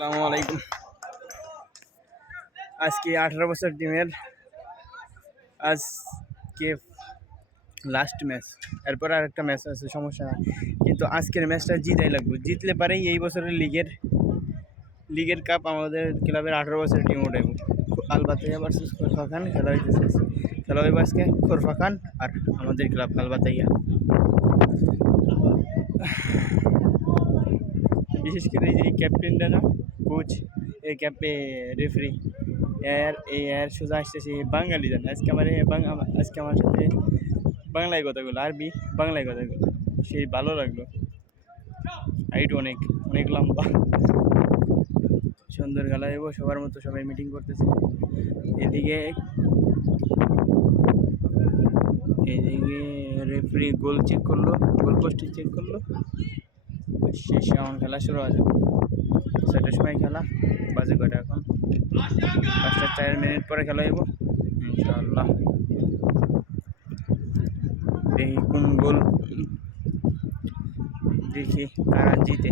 আসসালামু আলাইকুম। আজকে 18 বছর টিমের আজকে লাস্ট ম্যাচ, এরপর আর একটা ম্যাচ আছে, সমস্যা না। কিন্তু আজকের ম্যাচটা জিতাই লাগবে, জিতলে পারেই এই বছরের লিগের কাপ আমাদের ক্লাবের 18 বছর টিম উঠে। আলবাতাইয়া ভার্সেস খোরফা খান খেলা হইতেছে। খেলা হইব আজকে খোরফা খান আর আমাদের ক্লাব আলবাতাইয়া। বিশেষ করে এই ক্যাপ্টেনটা না, কোচ, এই রেফারি এর সোজা আসতেছে বাঙালি জানে। আজকে আমার সাথে বাংলায় কথাগুলো, আরবি বাংলায় কথাগুলো সেই ভালো লাগলো। হাইট অনেক অনেক লম্বা, সুন্দর খেলা দেবো। সবার মতো সবাই মিটিং করতেছে। এদিকে রেফারি গোল চেক করলো, গোল পোস্টে চেক করলো। শেষ রাউন্ড খেলা শুরু হয়ে যাবে। 7টার সময় খেলা, বাজে কটা এখন? 5-4 মিনিট পরে খেলা হইব ইনশাআল্লাহ। দেখি কোন গোল, দেখি কারা জিতে।